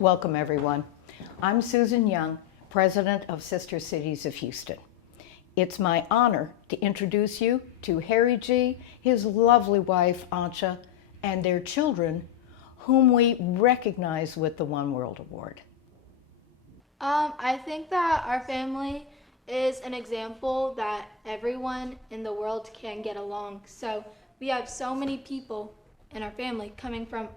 Welcome, everyone. I'm Susan Young, President of Sister Cities of Houston. It's my honor to introduce you to Harry G., his lovely wife, Ancha, and their children, whom we recognize with the One World Award. I think that our family is an example that everyone in the world can get along. So we have so many people in our family coming from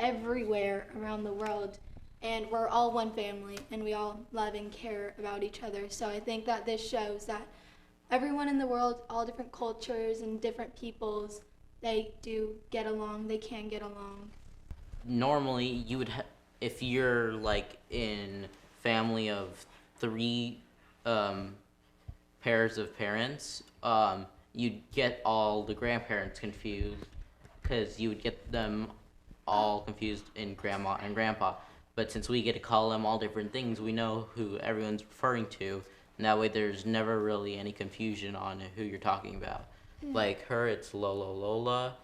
everywhere around the world, and we're all one family, and we all love and care about each other. So I think that this shows that everyone in the world, all different cultures and different peoples, they do get along, they can get along. Normally, you would if you're like in family of three pairs of parents, you'd get all the grandparents confused because you would get them all confused in grandma and grandpa. But since we get to call them all different things, we know who everyone's referring to, and that way there's never really any confusion on who you're talking about. Like her, it's Lolo Lola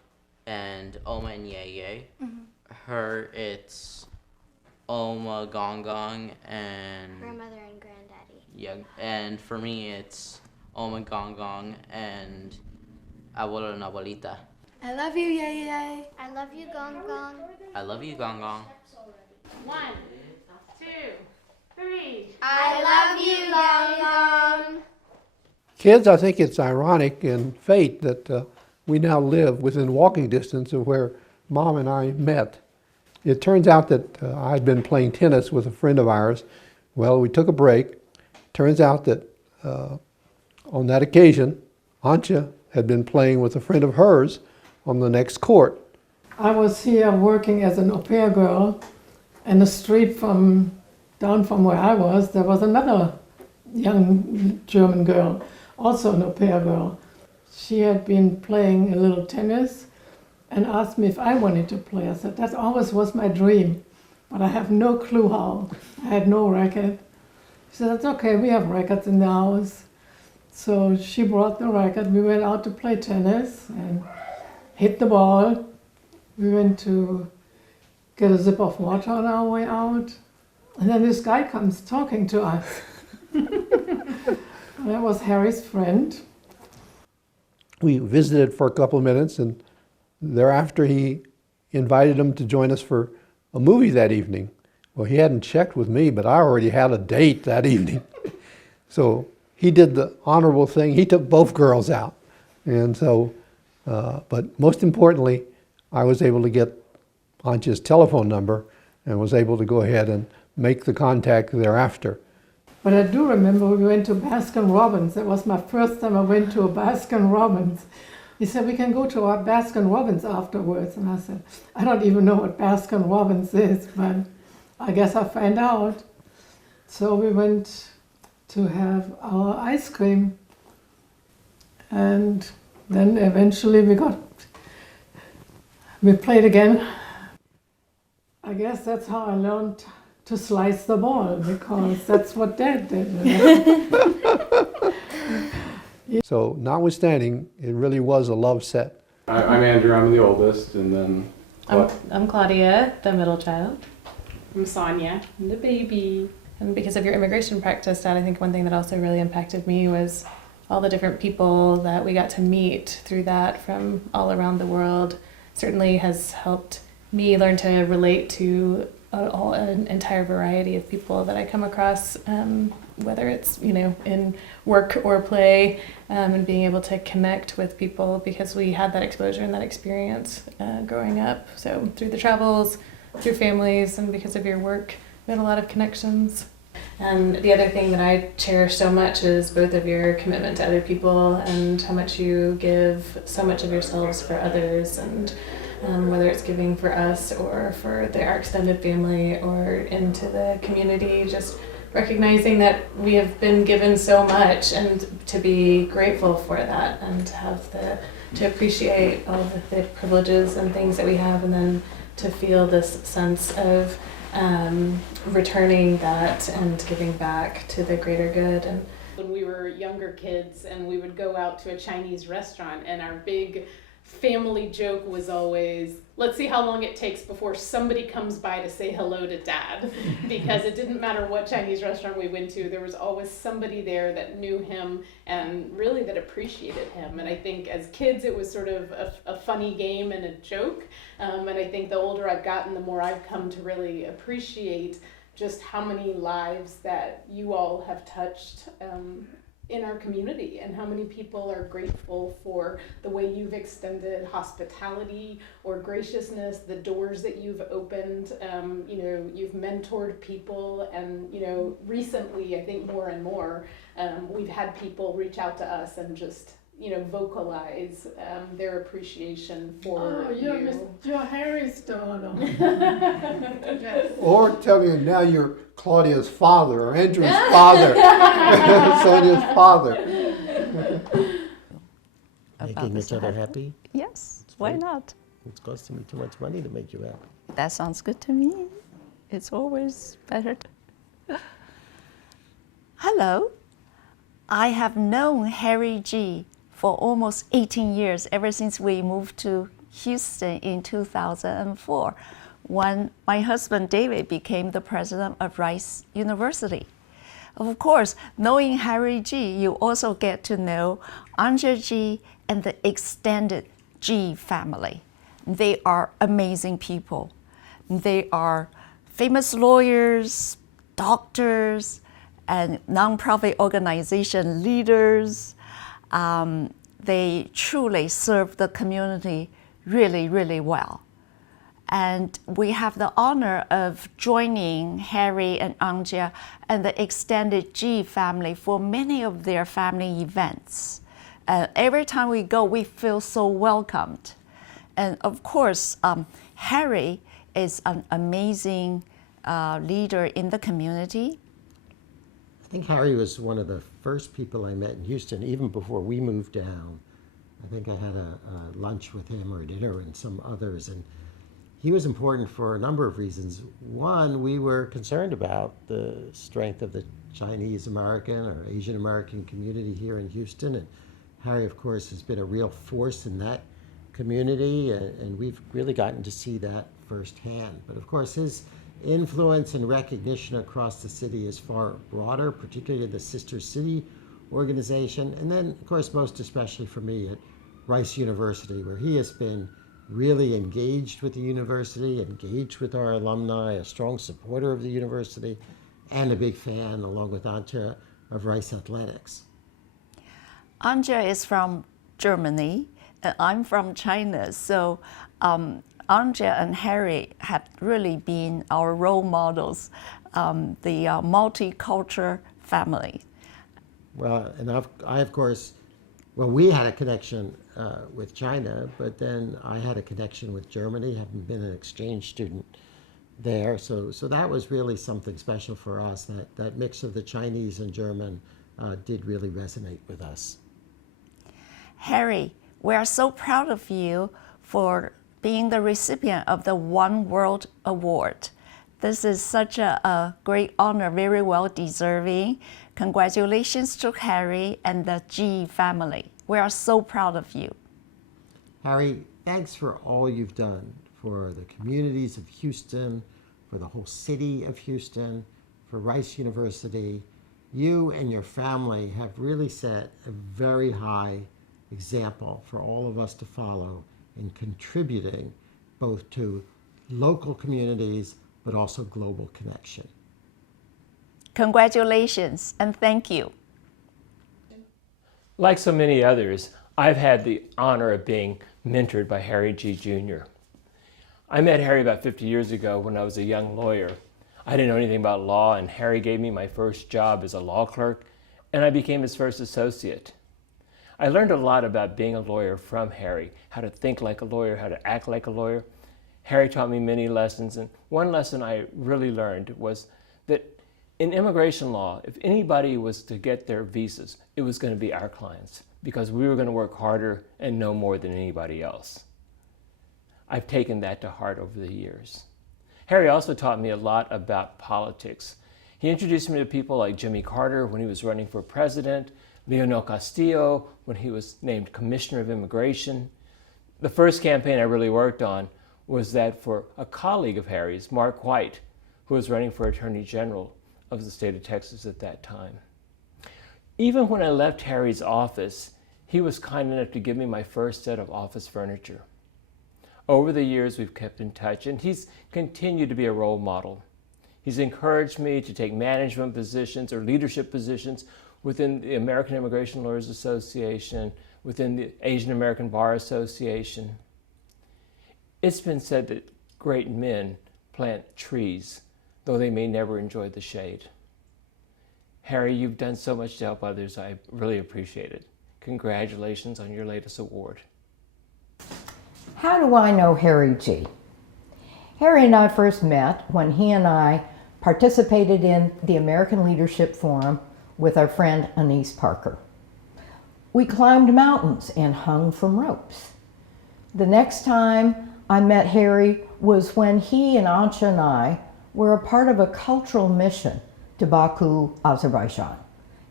and Oma and Yeye. Her, it's Oma Gong Gong and grandmother and granddaddy. Yeah, and for me it's Oma Gong Gong and Abuelo and Abuelita. I love you, Yeye. I love you, Gong Gong. I love you, Gong Gong. 1, 2, 3. I love you, Gong Gong. Kids, I think it's ironic and fate that we now live within walking distance of where Mom and I met. It turns out that I'd been playing tennis with a friend of ours. Well, we took a break. Turns out that on that occasion, Ancha had been playing with a friend of hers on the next court. I was here working as an au pair girl, and the street down from where I was, there was another young German girl, also an au pair girl. She had been playing a little tennis and asked me if I wanted to play. I said, that always was my dream, but I have no clue how. I had no racket. She said, that's okay, we have rackets in the house. So she brought the racket. We went out to play tennis and hit the ball. We went to get a sip of water on our way out. And then this guy comes talking to us. That was Harry's friend. We visited for a couple of minutes, and thereafter he invited him to join us for a movie that evening. Well, he hadn't checked with me, but I already had a date that evening. So he did the honorable thing. He took both girls out. And so, but most importantly, I was able to get Ancha's telephone number and was able to go ahead and make the contact thereafter. But I do remember we went to Baskin-Robbins. That was my first time I went to a Baskin-Robbins. He said, we can go to our Baskin-Robbins afterwards. And I said, I don't even know what Baskin-Robbins is, but I guess I'll find out. So we went to have our ice cream. And then eventually we played again. I guess that's how I learned to slice the ball, because that's what Dad did. So notwithstanding, it really was a love set. I'm Andrew, I'm the oldest, and then... I'm Claudia, the middle child. I'm Sonia, I'm the baby. And because of your immigration practice, Dad, I think one thing that also really impacted me was all the different people that we got to meet through that from all around the world. Certainly has helped me learn to relate to an entire variety of people that I come across, whether it's in work or play, and being able to connect with people because we had that exposure and that experience growing up. So through the travels, through families, and because of your work, we had a lot of connections. And the other thing that I cherish so much is both of your commitment to other people and how much you give so much of yourselves for others, and whether it's giving for us or for our extended family or into the community, just recognizing that we have been given so much and to be grateful for that and to appreciate all the privileges and things that we have, and then to feel this sense of returning that and giving back to the greater good. And when we were younger kids and we would go out to a Chinese restaurant, and our big family joke was always, let's see how long it takes before somebody comes by to say hello to Dad. Because it didn't matter what Chinese restaurant we went to, there was always somebody there that knew him and really that appreciated him. And I think as kids it was sort of a funny game and a joke. And I think the older I've gotten, the more I've come to really appreciate just how many lives that you all have touched in our community, and how many people are grateful for the way you've extended hospitality or graciousness, the doors that you've opened. You've mentored people, and recently, I think more and more, we've had people reach out to us and just vocalize their appreciation for you're Harry's daughter. Yes. Or tell you now you're Claudia's father or Andrew's father, Sonia's father. Making each other happy? Yes, why great. not? It's costing me too much money to make you happy. That sounds good to me. It's always better. Hello. I have known Harry G for almost 18 years, ever since we moved to Houston in 2004, when my husband David became the president of Rice University. Of course, knowing Harry G, you also get to know Anja G and the extended G family. They are amazing people. They are famous lawyers, doctors, and nonprofit organization leaders. They truly serve the community really, really well. And we have the honor of joining Harry and Anja and the extended G family for many of their family events. Every time we go, we feel so welcomed. And of course, Harry is an amazing leader in the community. I think Harry was one of the first people I met in Houston, even before we moved down. I think I had a lunch with him or a dinner and some others, and he was important for a number of reasons. One, we were concerned about the strength of the Chinese American or Asian American community here in Houston, and Harry, of course, has been a real force in that community, and we've really gotten to see that firsthand. But of course, his influence and recognition across the city is far broader, particularly the Sister City organization, and then, of course, most especially for me at Rice University, where he has been really engaged with the university, engaged with our alumni, a strong supporter of the university, and a big fan, along with Anja, of Rice Athletics. Anja is from Germany, and I'm from China, so Anja and Harry have really been our role models, the multicultural family. Well, and I, of course, we had a connection with China, but then I had a connection with Germany, having been an exchange student there. So that was really something special for us. That mix of the Chinese and German did really resonate with us. Harry, we are so proud of you for being the recipient of the One World Award. This is such a great honor, very well deserving. Congratulations to Harry and the G family. We are so proud of you. Harry, thanks for all you've done for the communities of Houston, for the whole city of Houston, for Rice University. You and your family have really set a very high example for all of us to follow in contributing both to local communities but also global connection. Congratulations and thank you. Like so many others, I've had the honor of being mentored by Harry G. Jr. I met Harry about 50 years ago when I was a young lawyer. I didn't know anything about law, and Harry gave me my first job as a law clerk, and I became his first associate. I learned a lot about being a lawyer from Harry, how to think like a lawyer, how to act like a lawyer. Harry taught me many lessons, and one lesson I really learned was that in immigration law, if anybody was to get their visas, it was going to be our clients, because we were going to work harder and know more than anybody else. I've taken that to heart over the years. Harry also taught me a lot about politics. He introduced me to people like Jimmy Carter when he was running for president, Leonel Castillo when he was named Commissioner of Immigration, The first campaign I really worked on was that for a colleague of Harry's, Mark White, who was running for Attorney General of the state of Texas at that time. Even when I left Harry's office, he was kind enough to give me my first set of office furniture. Over the years, we've kept in touch, and he's continued to be a role model. He's encouraged me to take management positions or leadership positions within the American Immigration Lawyers Association, within the Asian American Bar Association. It's been said that great men plant trees, though they may never enjoy the shade. Harry, you've done so much to help others. I really appreciate it. Congratulations on your latest award. How do I know Harry G? Harry and I first met when he and I participated in the American Leadership Forum with our friend Anise Parker. We climbed mountains and hung from ropes. The next time I met Harry was when he and Ancha and I were a part of a cultural mission to Baku, Azerbaijan.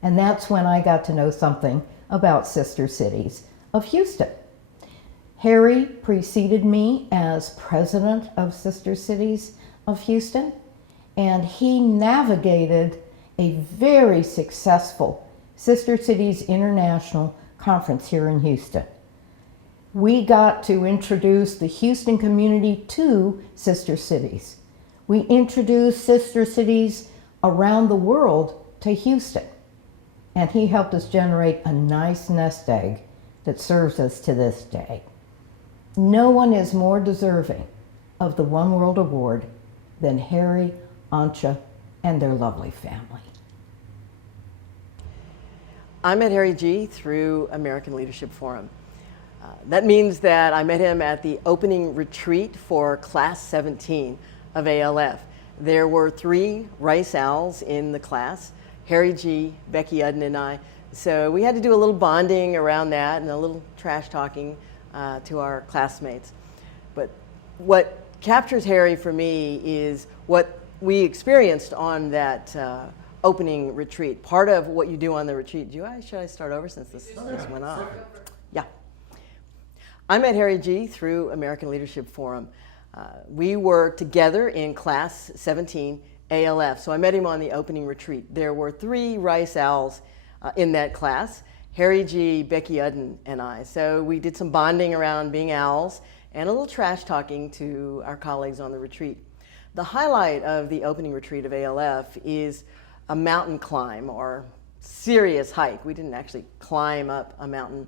And that's when I got to know something about Sister Cities of Houston. Harry preceded me as president of Sister Cities of Houston, and he navigated a very successful Sister Cities International Conference here in Houston. We got to introduce the Houston community to Sister Cities. We introduced Sister Cities around the world to Houston, and he helped us generate a nice nest egg that serves us to this day. No one is more deserving of the One World Award than Harry, Ancha, and their lovely family. I met Harry G. through American Leadership Forum. That means that I met him at the opening retreat for Class 17 of ALF. There were 3 Rice Owls in the class, Harry G., Becky Udden, and I. So we had to do a little bonding around that and a little trash talking to our classmates. But what captures Harry for me is what we experienced on that opening retreat. Part of what you do on the retreat, should I start over since this went off? Yeah. I met Harry G. through American Leadership Forum. We were together in Class 17 ALF, so I met him on the opening retreat. There were 3 Rice Owls in that class, Harry G., Becky Udden, and I. So we did some bonding around being owls and a little trash talking to our colleagues on the retreat. The highlight of the opening retreat of ALF is a mountain climb or serious hike. We didn't actually climb up a mountain,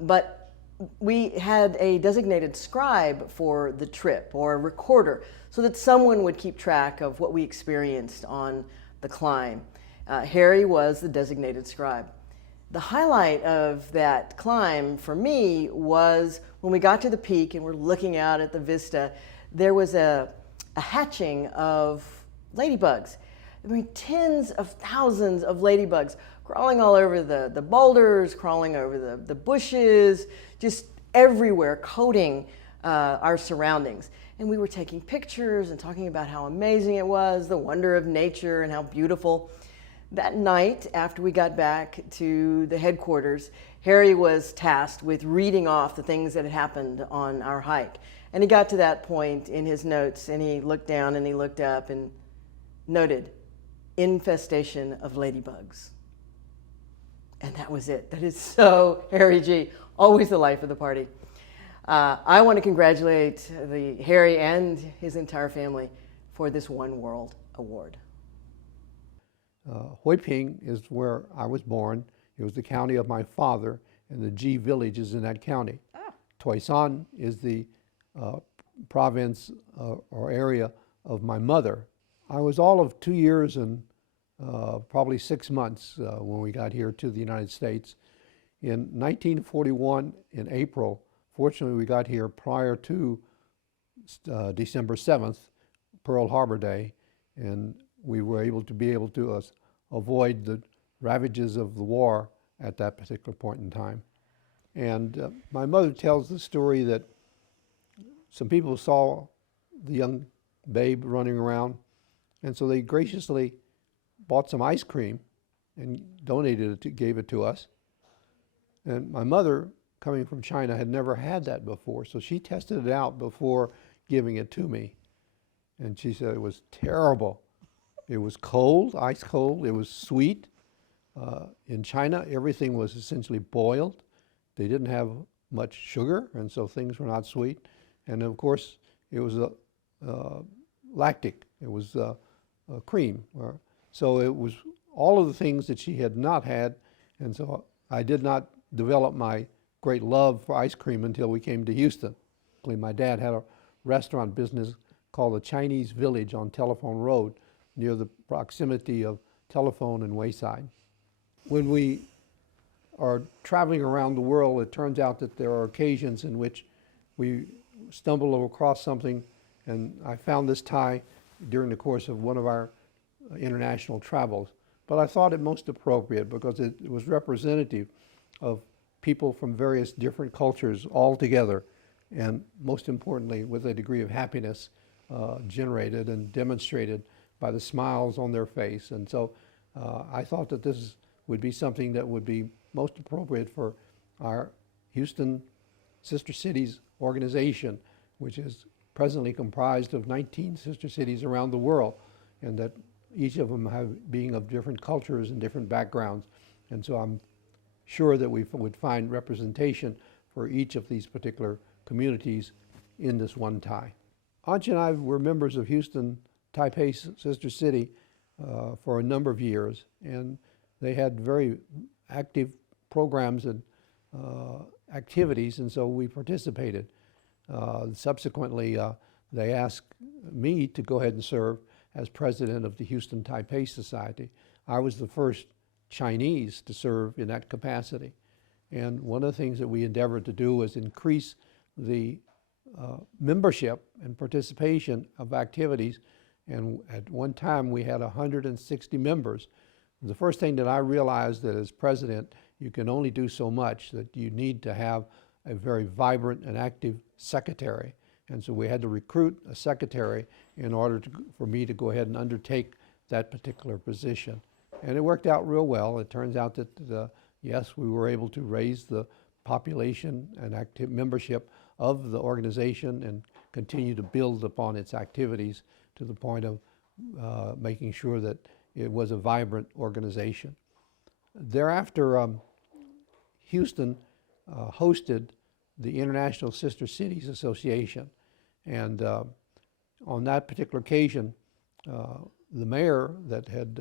but we had a designated scribe for the trip, or a recorder, so that someone would keep track of what we experienced on the climb. Harry was the designated scribe. The highlight of that climb for me was when we got to the peak and we're looking out at the vista, there was a hatching of ladybugs. I mean, tens of thousands of ladybugs crawling all over the boulders, crawling over the bushes, just everywhere, coating our surroundings. And we were taking pictures and talking about how amazing it was, the wonder of nature and how beautiful. That night, after we got back to the headquarters, Harry was tasked with reading off the things that had happened on our hike. And he got to that point in his notes, and he looked down and he looked up and noted, infestation of ladybugs. And that was it. That is so Harry G., always the life of the party. I want to congratulate Harry and his entire family for this One World Award. Huiping is where I was born. It was the county of my father, and the G village is in that county. Toisan is the province or area of my mother. I was all of 2 years and probably 6 months when we got here to the United States. In 1941, in April, fortunately we got here prior to December 7th, Pearl Harbor Day, and we were able to avoid the ravages of the war at that particular point in time. And my mother tells the story that some people saw the young babe running around, and so they graciously bought some ice cream and donated it, gave it to us. And my mother coming from China, had never had that before. So she tested it out before giving it to me. And she said it was terrible. It was cold, ice cold. It was sweet. In China, everything was essentially boiled. They didn't have much sugar, and so things were not sweet. And of course, it was lactic. It was cream. So it was all of the things that she had not had. And so I did not develop my great love for ice cream until we came to Houston. My dad had a restaurant business called the Chinese Village on Telephone Road, near the proximity of Telephone and Wayside. When we are traveling around the world, it turns out that there are occasions in which we stumble across something, and I found this tie during the course of one of our international travels. But I thought it most appropriate because it was representative of people from various different cultures all together, and most importantly, with a degree of happiness generated and demonstrated by the smiles on their face. And so I thought that this would be something that would be most appropriate for our Houston Sister Cities organization, which is presently comprised of 19 sister cities around the world, and that each of them being of different cultures and different backgrounds. And so I'm sure that we would find representation for each of these particular communities in this one tie. Ancha and I were members of Houston Taipei Sister City for a number of years, and they had very active programs and activities, and so we participated. Subsequently, they asked me to go ahead and serve as president of the Houston Taipei Society. I was the first Chinese to serve in that capacity. And one of the things that we endeavored to do was increase the membership and participation of activities. And at one time we had 160 members. The first thing that I realized that as president, you can only do so much, that you need to have a very vibrant and active secretary. And so we had to recruit a secretary in order for me to go ahead and undertake that particular position. And it worked out real well. It turns out that, yes, we were able to raise the population and active membership of the organization and continue to build upon its activities to the point of making sure that it was a vibrant organization. Thereafter, Houston hosted the International Sister Cities Association. And on that particular occasion, the mayor that had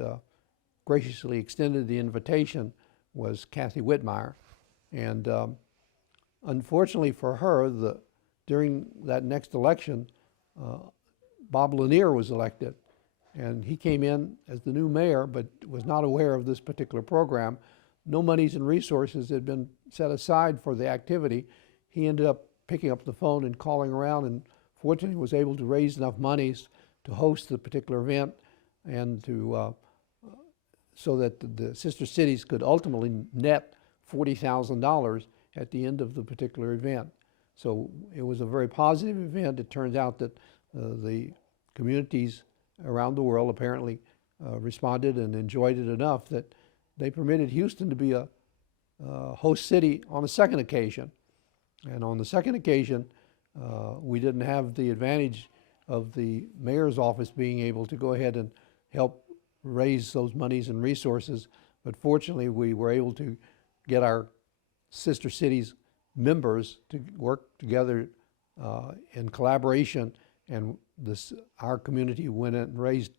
graciously extended the invitation was Kathy Whitmire. And unfortunately for her, during that next election, Bob Lanier was elected. And he came in as the new mayor, but was not aware of this particular program. No monies and resources had been set aside for the activity. He ended up picking up the phone and calling around, and fortunately was able to raise enough monies to host the particular event and to so that the sister cities could ultimately net $40,000 at the end of the particular event. So it was a very positive event. It turns out that the communities around the world apparently responded and enjoyed it enough that they permitted Houston to be a host city on a second occasion. And on the second occasion, we didn't have the advantage of the mayor's office being able to go ahead and help raise those monies and resources. But fortunately, we were able to get our sister cities members to work together in collaboration, and our community went and raised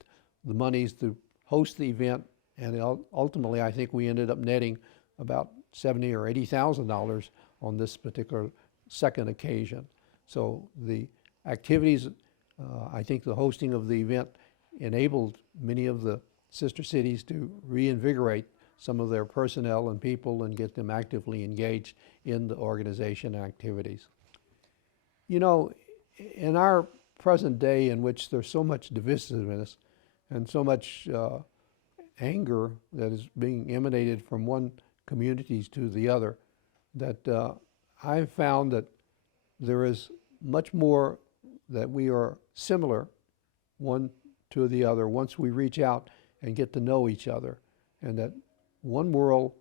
the monies to host the event. And ultimately, I think we ended up netting about $70,000 or $80,000 on this particular second occasion. So the activities, I think the hosting of the event enabled many of the sister cities to reinvigorate some of their personnel and people and get them actively engaged in the organization activities. You know, in our present day, in which there's so much divisiveness and so much anger that is being emanated from one communities to the other, that I've found that there is much more that we are similar one to the other once we reach out and get to know each other. And that One World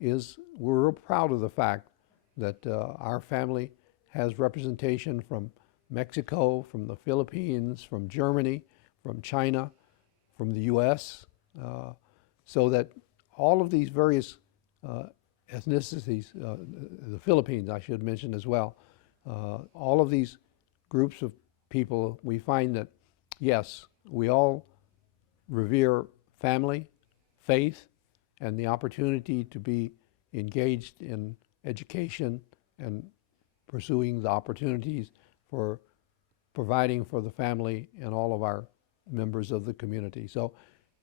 we're real proud of the fact that our family has representation from Mexico, from the Philippines, from Germany, from China, from the U.S., so that all of these various ethnicities, the Philippines I should mention as well, all of these groups of people, we find that, yes, we all revere family, faith, and the opportunity to be engaged in education and pursuing the opportunities for providing for the family and all of our members of the community. So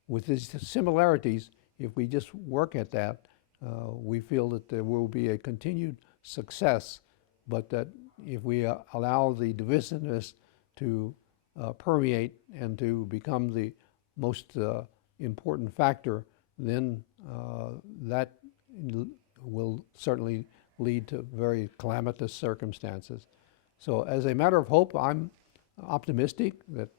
with these similarities, if we just work at that, we feel that there will be a continued success, but that if we allow the divisiveness to permeate and to become the most important factor, then that will certainly lead to very calamitous circumstances. So as a matter of hope, I'm optimistic that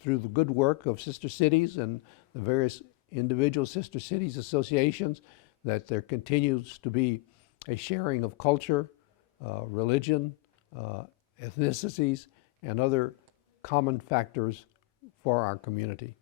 through the good work of Sister Cities and the various individual Sister Cities associations, that there continues to be a sharing of culture, religion, ethnicities, and other common factors for our community.